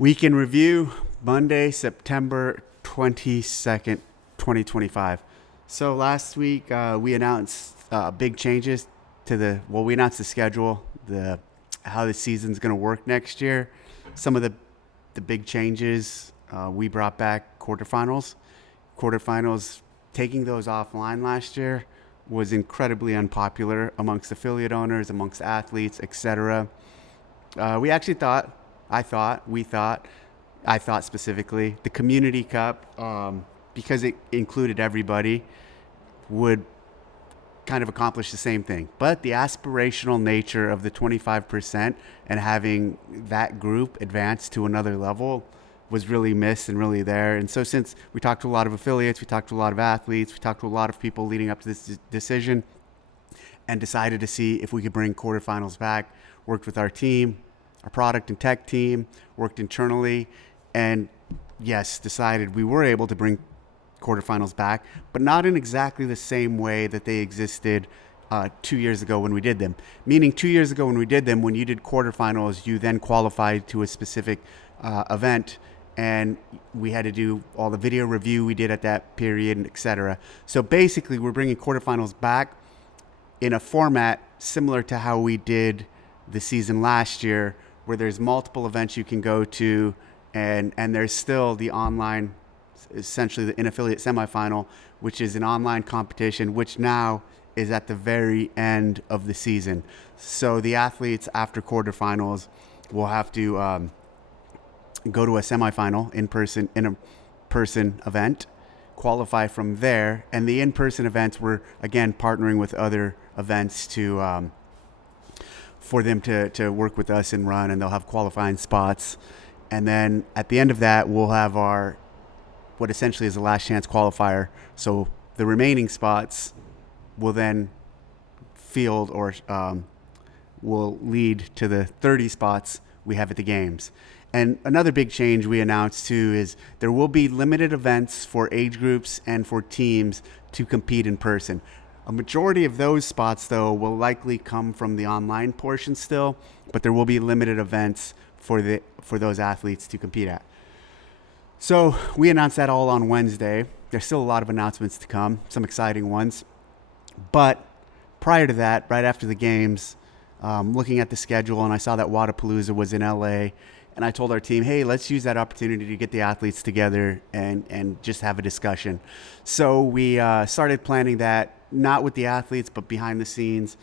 Week in review, Monday, September 22nd, 2025. So last week we announced big changes to we announced the schedule, how the season's going to work next year. Some of the big changes, we brought back quarterfinals. Quarterfinals, taking those offline last year was incredibly unpopular amongst affiliate owners, amongst athletes, etc. We actually thought, I thought specifically, the Community Cup, because it included everybody, would kind of accomplish the same thing. But the aspirational nature of the 25% and having that group advance to another level was really missed and really there. And so since we talked to a lot of affiliates, we talked to a lot of athletes, we talked to a lot of people leading up to this decision and decided to see if we could bring quarterfinals back, worked with our team, our product and tech team, worked internally, and yes, decided we were able to bring quarterfinals back, but not in exactly the same way that they existed 2 years ago when we did them. Meaning 2 years ago when we did them, when you did quarterfinals, you then qualified to a specific event, and we had to do all the video review we did at that period, etc. So basically, we're bringing quarterfinals back in a format similar to how we did the season last year, where there's multiple events you can go to, and there's still the online, essentially the in-affiliate semifinal, which is an online competition, which now is at the very end of the season. So the athletes after quarterfinals will have to go to a semifinal in a person event, qualify from there, and the in-person events, we're again partnering with other events to for them to work with us and run, and they'll have qualifying spots. And then at the end of that, we'll have what essentially is a last chance qualifier. So the remaining spots will then field or will lead to the 30 spots we have at the games. And another big change we announced too is there will be limited events for age groups and for teams to compete in person. A majority of those spots, though, will likely come from the online portion still, but there will be limited events for those athletes to compete at. So we announced that all on Wednesday. There's still a lot of announcements to come, some exciting ones. But prior to that, right after the games, looking at the schedule, and I saw that Wodapalooza was in LA, and I told our team, hey, let's use that opportunity to get the athletes together and just have a discussion. So we started planning that, not with the athletes, but behind the scenes.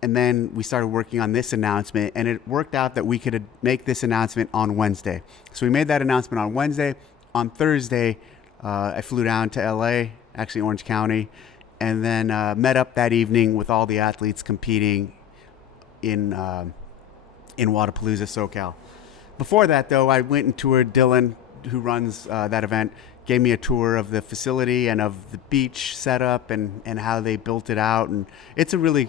And then we started working on this announcement, and it worked out that we could make this announcement on Wednesday. So we made that announcement on Wednesday. On Thursday, I flew down to LA, actually Orange County, and then met up that evening with all the athletes competing in Wodapalooza, SoCal. Before that, though, I went and toured. Dylan, who runs that event, gave me a tour of the facility and of the beach setup and how they built it out. And it's a really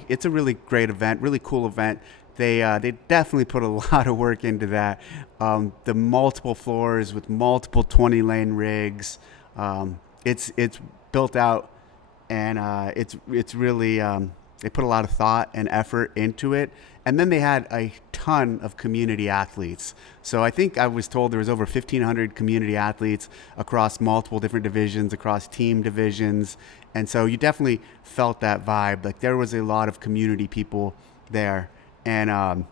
great event, really cool event. They definitely put a lot of work into that. The multiple floors with multiple 20-lane rigs. It's built out, and it's really they put a lot of thought and effort into it. And then they had a ton of community athletes. So I think I was told there was over 1,500 community athletes across multiple different divisions, across team divisions. And so you definitely felt that vibe. Like there was a lot of community people there. And a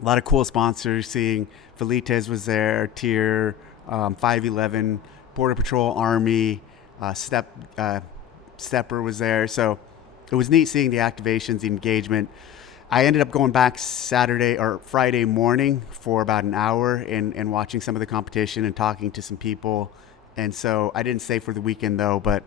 lot of cool sponsors. Seeing Velites was there, Tier, 511, Border Patrol, Army, Stepper was there. So it was neat seeing the activations, the engagement. I ended up going back Saturday or Friday morning for about an hour and watching some of the competition and talking to some people. And so I didn't stay for the weekend, though, but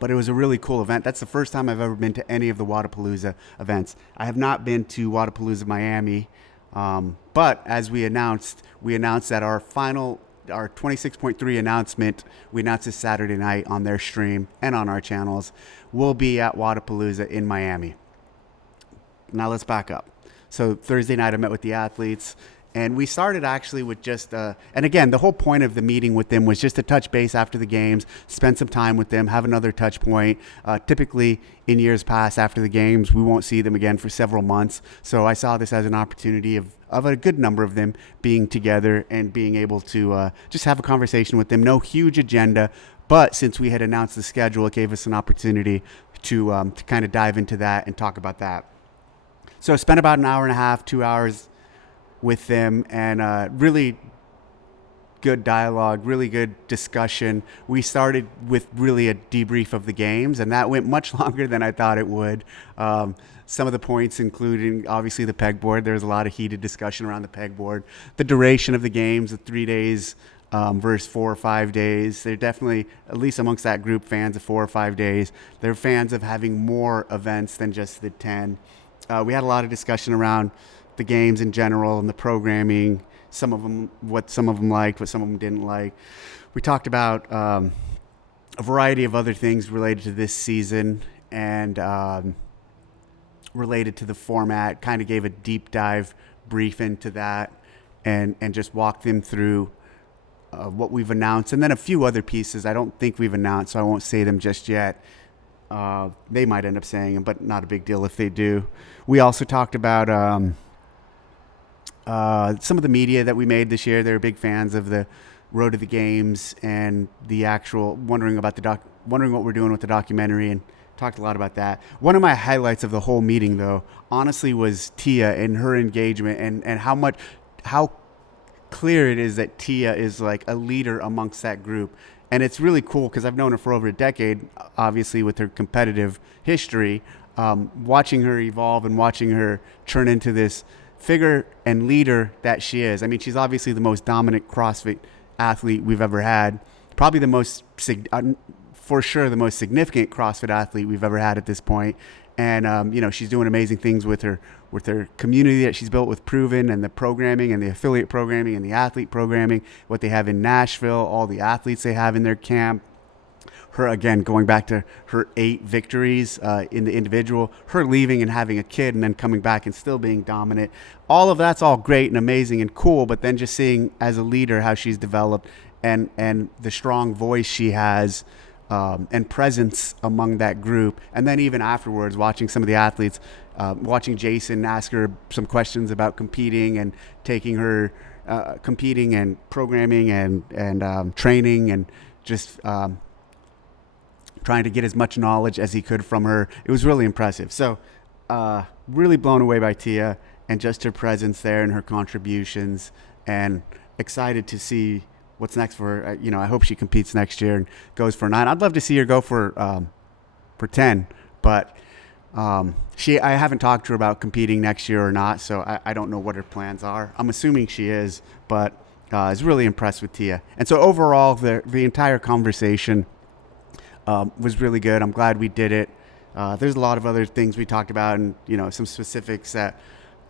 it was a really cool event. That's the first time I've ever been to any of the Wodapalooza events. I have not been to Wodapalooza Miami, but as we announced that our 26.3 announcement, we announced this Saturday night on their stream and on our channels, will be at Wodapalooza in Miami. Now let's back up. So Thursday night I met with the athletes, And we started actually with just, and again, the whole point of the meeting with them was just to touch base after the games, spend some time with them, have another touch point. Typically, in years past, after the games, we won't see them again for several months. So I saw this as an opportunity of a good number of them being together and being able to just have a conversation with them. No huge agenda, but since we had announced the schedule, it gave us an opportunity to kind of dive into that and talk about that. So I spent about an hour and a half, 2 hours with them, and really good dialogue, really good discussion. We started with really a debrief of the games, and that went much longer than I thought it would. Some of the points, including obviously the pegboard. There was a lot of heated discussion around the pegboard. The duration of the games, the 3 days versus 4 or 5 days. They're definitely, at least amongst that group, fans of 4 or 5 days. They're fans of having more events than just the 10. We had a lot of discussion around the games in general and the programming, what some of them liked, what some of them didn't like. We talked about a variety of other things related to this season and related to the format, kind of gave a deep dive brief into that and just walked them through what we've announced. And then a few other pieces I don't think we've announced, so I won't say them just yet. They might end up saying them, but not a big deal if they do. We also talked about some of the media that we made this year. They're big fans of the Road to the Games and the actual wondering what we're doing with the documentary, and talked a lot about that. One of my highlights of the whole meeting, though, honestly, was Tia and her engagement and how clear it is that Tia is like a leader amongst that group. And it's really cool because I've known her for over a decade, obviously with her competitive history, watching her evolve and watching her turn into this figure and leader that she is. I mean, she's obviously the most dominant CrossFit athlete we've ever had. Probably for sure, the most significant CrossFit athlete we've ever had at this point. And, she's doing amazing things with her community that she's built with Proven and the programming and the affiliate programming and the athlete programming, what they have in Nashville, all the athletes they have in their camp. Her, again, going back to her 8 victories in the individual, her leaving and having a kid and then coming back and still being dominant. All of that's all great and amazing and cool, but then just seeing as a leader how she's developed and the strong voice she has and presence among that group. And then even afterwards, watching some of the athletes, watching Jason ask her some questions about competing and taking her competing and programming and training and just trying to get as much knowledge as he could from her. It was really impressive. So really blown away by Tia and just her presence there and her contributions, and excited to see what's next for her. I hope she competes next year and goes for 9. I'd love to see her go for 10, but I haven't talked to her about competing next year or not, so I don't know what her plans are. I'm assuming she is, but I was really impressed with Tia. And so overall, the entire conversation was really good. I'm glad we did it. There's a lot of other things we talked about, and some specifics that,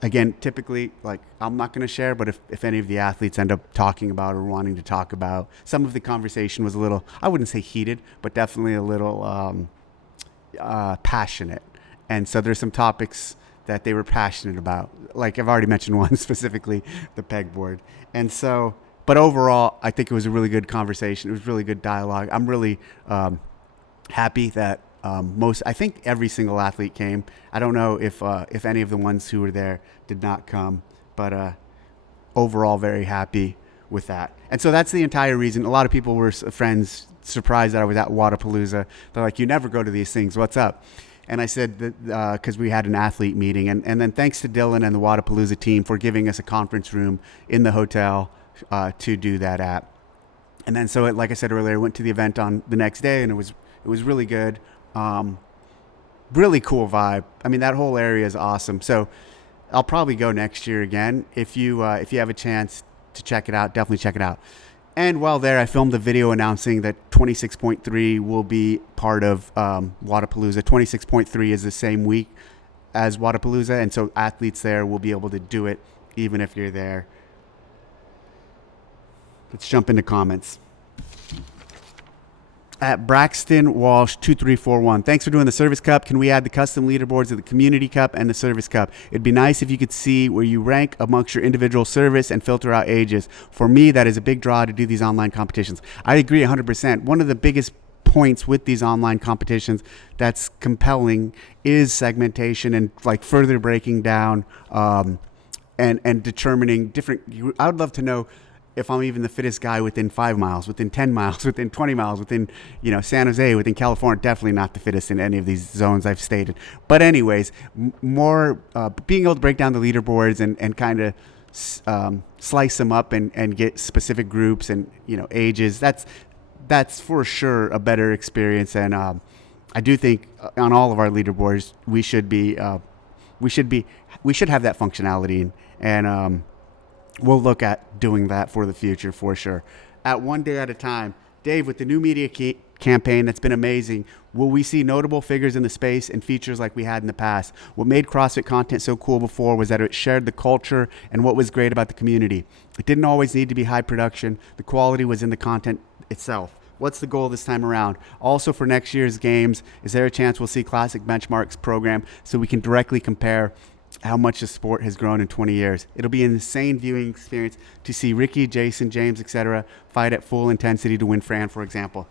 again, typically, like, I'm not going to share, but if any of the athletes end up talking about or wanting to talk about, some of the conversation was a little, I wouldn't say heated, but definitely a little passionate. And so there's some topics that they were passionate about. Like I've already mentioned one specifically, the pegboard. And so, but overall, I think it was a really good conversation. It was really good dialogue. I'm really happy that I think every single athlete came. I don't know if any of the ones who were there did not come, but overall very happy with that. And so that's the entire reason. A lot of people were friends surprised that I was at Wodapalooza. They're like, "You never go to these things. What's up?" And I said that because we had an athlete meeting. And then thanks to Dylan and the Wodapalooza team for giving us a conference room in the hotel to do that at. And then so, like I said earlier, I went to the event on the next day, and it was really good. Really cool vibe. I mean, that whole area is awesome. So I'll probably go next year again. If you have a chance to check it out, definitely check it out. And while there, I filmed a video announcing that 26.3 will be part of Wodapalooza. 26.3 is the same week as Wodapalooza, and so athletes there will be able to do it even if you're there. Let's jump into comments. At Braxton Walsh 2341. Thanks for doing the Service Cup. Can we add the custom leaderboards of the Community Cup and the Service Cup? It'd be nice if you could see where you rank amongst your individual service and filter out ages. For me, that is a big draw to do these online competitions. I agree 100%. One of the biggest points with these online competitions that's compelling is segmentation and like further breaking down and determining different. I would love to know if I'm even the fittest guy within 5 miles, within 10 miles, within 20 miles, within, San Jose, within California. Definitely not the fittest in any of these zones I've stated. But anyways, more being able to break down the leaderboards and kind of slice them up and get specific groups and, ages. That's for sure a better experience. And I do think on all of our leaderboards, we should have that functionality and we'll look at doing that for the future for sure. At one day at a time, Dave, with the new media campaign that's been amazing, will we see notable figures in the space and features like we had in the past? What made CrossFit content so cool before was that it shared the culture and what was great about the community. It didn't always need to be high production. The quality was in the content itself. What's the goal this time around? Also for next year's games, is there a chance we'll see classic benchmarks program so we can directly compare how much the sport has grown in 20 years. It'll be an insane viewing experience to see Ricky, Jason, James, etc. fight at full intensity to win Fran, for example.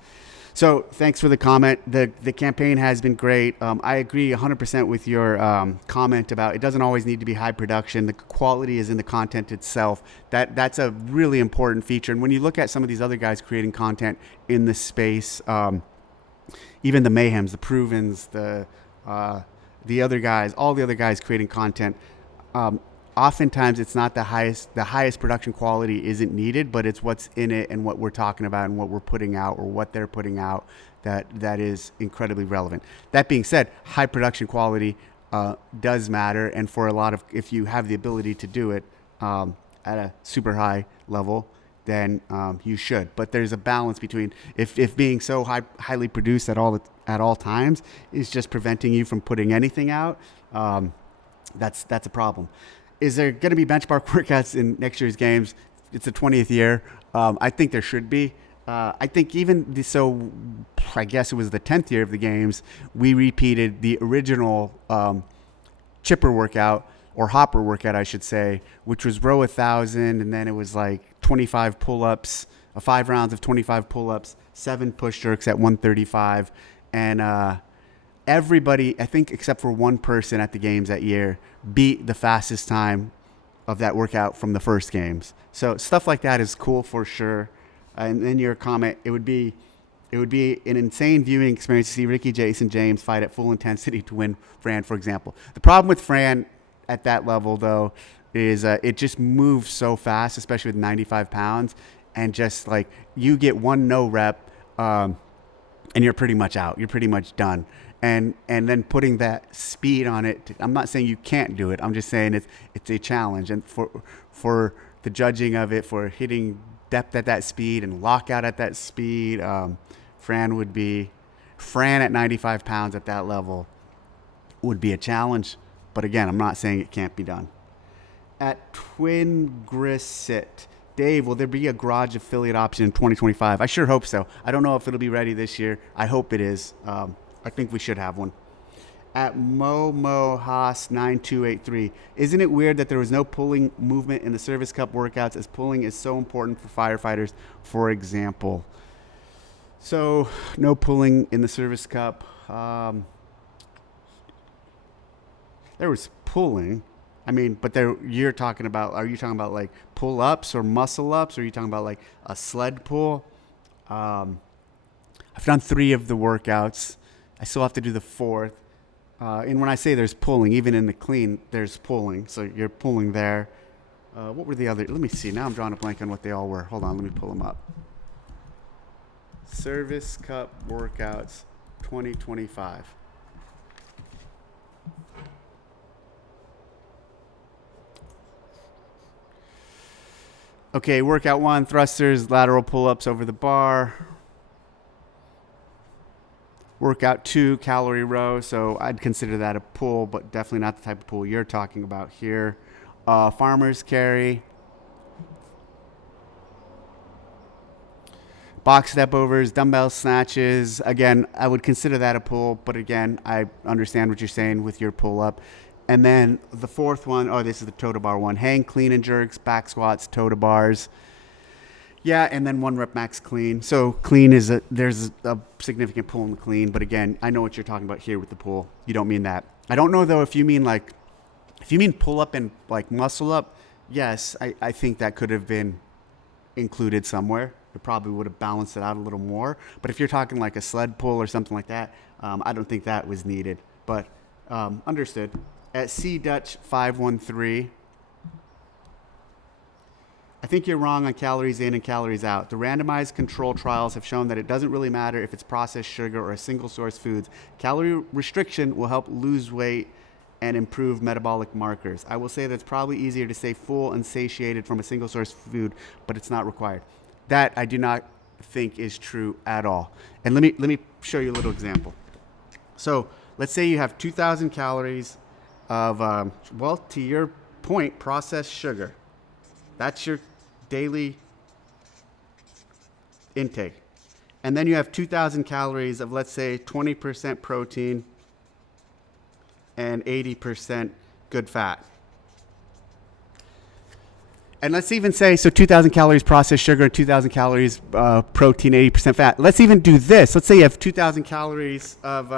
So thanks for the comment. The campaign has been great. I agree 100% with your comment about it doesn't always need to be high production. The quality is in the content itself. That's a really important feature. And when you look at some of these other guys creating content in the space, even the Mayhems, the Provens, the other guys, all the other guys creating content, oftentimes it's not the highest production quality isn't needed, but it's what's in it and what we're talking about and what we're putting out or what they're putting out that is incredibly relevant. That being said, high production quality does matter, and for a lot of, if you have the ability to do it at a super high level, then you should. But there's a balance between if being so highly produced at all times is just preventing you from putting anything out, that's a problem. Is there going to be benchmark workouts in next year's games? It's the 20th year. I think there should be. I think I guess it was the 10th year of the games, we repeated the original chipper workout, or hopper workout, I should say, which was row 1,000, and then it was like 25 pull-ups, 5 rounds of 25 pull-ups, 7 push jerks at 135, and everybody, I think except for one person at the games that year, beat the fastest time of that workout from the first games. So stuff like that is cool for sure. And then your comment, it would be an insane viewing experience to see Ricky, Jason, James fight at full intensity to win Fran, for example. The problem with Fran at that level, though, is it just moves so fast, especially with 95 pounds, and just like you get one no rep, and you're pretty much out. You're pretty much done. And then putting that speed on it, I'm not saying you can't do it. I'm just saying it's a challenge. And for the judging of it, for hitting depth at that speed and lockout at that speed, Fran at 95 pounds at that level would be a challenge. But again, I'm not saying it can't be done. At Twin Grisset, Dave, will there be a garage affiliate option in 2025? I sure hope so. I don't know if it'll be ready this year. I hope it is. I think we should have one. At Momo Haas 9283, isn't it weird that there was no pulling movement in the Service Cup workouts, as pulling is so important for firefighters, for example? So no pulling in the Service Cup. There was pulling. I mean, but you're talking about, are you talking about like pull-ups or muscle-ups? Or are you talking about like a sled pull? I've done 3 of the workouts. I still have to do the 4th. And when I say there's pulling, even in the clean, there's pulling. So you're pulling there. What were the other? Let me see. Now I'm drawing a blank on what they all were. Hold on. Let me pull them up. Service Cup workouts 2025. Okay, workout 1, thrusters, lateral pull-ups over the bar. Workout 2, calorie row. So I'd consider that a pull, but definitely not the type of pull you're talking about here. Farmer's carry. Box step overs, dumbbell snatches. Again, I would consider that a pull, but again, I understand what you're saying with your pull up. And then the fourth one, oh, this is the toe to bar one. Hang, clean and jerks, back squats, toe to bars. Yeah, and then 1 rep max clean. So clean is there's a significant pull in the clean, but again, I know what you're talking about here with the pull. You don't mean that. I don't know though if you mean pull up and like muscle up. Yes, I think that could have been included somewhere. It probably would have balanced it out a little more. But if you're talking like a sled pull or something like that, I don't think that was needed. But understood. At C Dutch 513, I think you're wrong on calories in and calories out. The randomized control trials have shown that it doesn't really matter if it's processed sugar or a single source foods. Calorie restriction will help lose weight and improve metabolic markers. I will say that it's probably easier to stay full and satiated from a single source food, but it's not required. That I do not think is true at all. And let me show you a little example. So let's say you have 2,000 calories of, well, to your point, processed sugar. That's your daily intake. And then you have 2,000 calories of, let's say, 20% protein and 80% good fat. And let's even say, so 2,000 calories processed sugar and 2,000 calories protein, 80% fat. Let's even do this. Let's say you have 2,000 calories of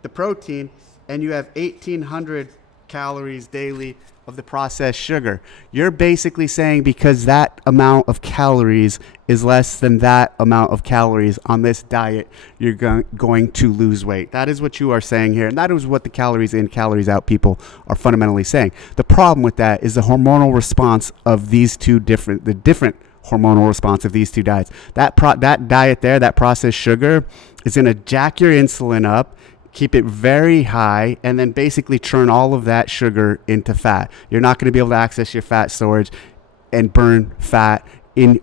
the protein and you have 1,800 calories daily of the processed sugar. You're basically saying because that amount of calories is less than that amount of calories on this diet, you're going to lose weight. That is what you are saying here. And that is what the calories in, calories out people are fundamentally saying. The problem with that is the hormonal response of these the different hormonal response of these two diets. That diet there, that processed sugar, is going to jack your insulin up, keep it very high, and then basically churn all of that sugar into fat. You're not going to be able to access your fat storage and burn fat.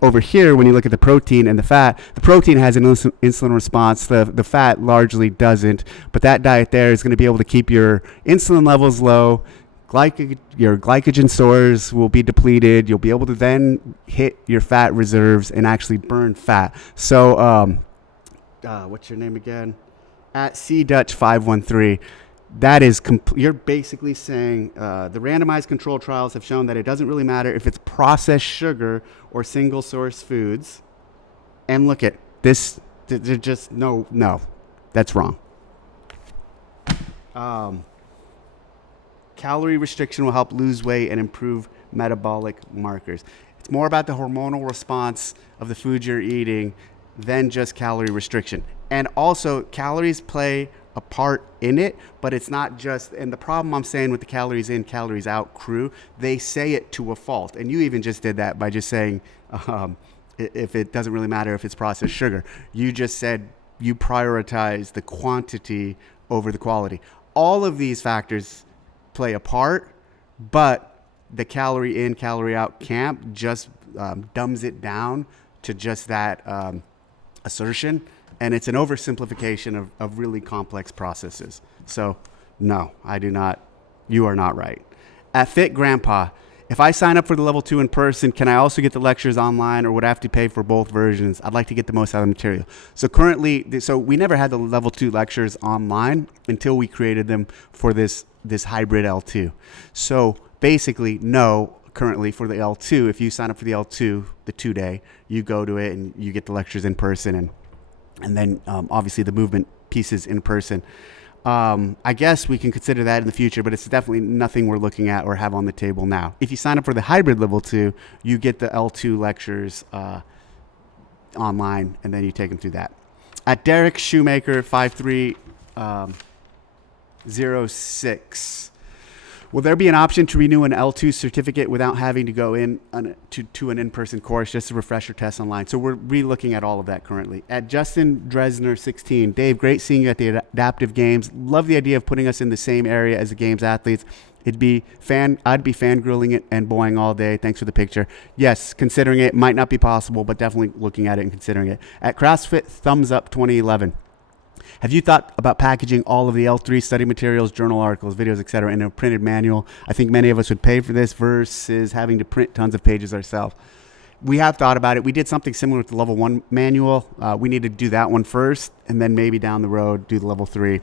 Over here, when you look at the protein and the protein has an insulin response. The fat largely doesn't. But that diet there is going to be able to keep your insulin levels low. Your glycogen stores will be depleted. You'll be able to then hit your fat reserves and actually burn fat. So, what's your name again? At C Dutch 513, that is you're basically saying the randomized control trials have shown that it doesn't really matter if it's processed sugar or single source foods. And look at this, just no, that's wrong. Calorie restriction will help lose weight and improve metabolic markers. It's more about the hormonal response of the food you're eating than just calorie restriction. And also, calories play a part in it, but it's not just, and the problem I'm saying with the calories in, calories out crew, they say it to a fault. And you even just did that by just saying, if it doesn't really matter if it's processed sugar. You just said you prioritize the quantity over the quality. All of these factors play a part, but the calorie in, calorie out camp just dumbs it down to just that assertion. And it's an oversimplification of really complex processes. So, no, I do not. You are not right. At Fit Grandpa, if I sign up for the level 2 in person, can I also get the lectures online, or would I have to pay for both versions? I'd like to get the most out of the material. So currently, we never had the level 2 lectures online until we created them for this hybrid L2. So basically, no. Currently for the L2, if you sign up for the L2, the 2-day, you go to it and you get the lectures in person, and then obviously the movement pieces in person. I guess we can consider that in the future, but it's definitely nothing we're looking at or have on the table now. If you sign up for the hybrid level 2, you get the L2 lectures online, and then you take them through that. At Derek Shoemaker 5306, will there be an option to renew an L2 certificate without having to go in to an in-person course, just a refresher test online? So we're re-looking at all of that currently. At Justin Dresner 16, Dave, great seeing you at the adaptive games. Love the idea of putting us in the same area as the games athletes. I'd be fangirling it and boing all day. Thanks for the picture. Yes, considering it might not be possible, but definitely looking at it and considering it. At CrossFit Thumbs Up 2011. Have you thought about packaging all of the L3 study materials, journal articles, videos, etc. in a printed manual? I think many of us would pay for this versus having to print tons of pages ourselves. we have thought about it. We did something similar with the level 1 manual. We need to do that one first, and then maybe down the road do the level 3.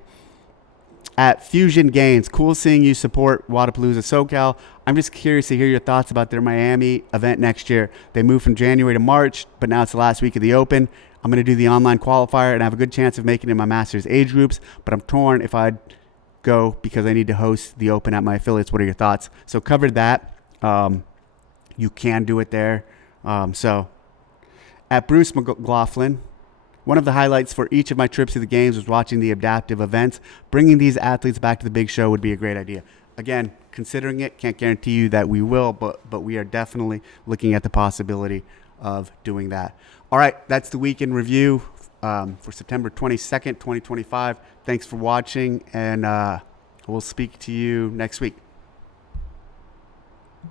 At Fusion Games, cool seeing you support Wodapalooza SoCal. I'm just curious to hear your thoughts about their Miami event next year. They moved from January to March, but now it's the last week of the Open. I'm going to do the online qualifier and have a good chance of making it in my master's age groups, but I'm torn if I'd go because I need to host the Open at my affiliates. What are your thoughts? So covered that. You can do it there. So at Bruce McLaughlin, one of the highlights for each of my trips to the games was watching the adaptive events. Bringing these athletes back to the big show would be a great idea. Again, considering it, can't guarantee you that we will, but we are definitely looking at the possibility of doing that. All right, that's the weekend review for September 22nd, 2025. Thanks for watching, and we'll speak to you next week.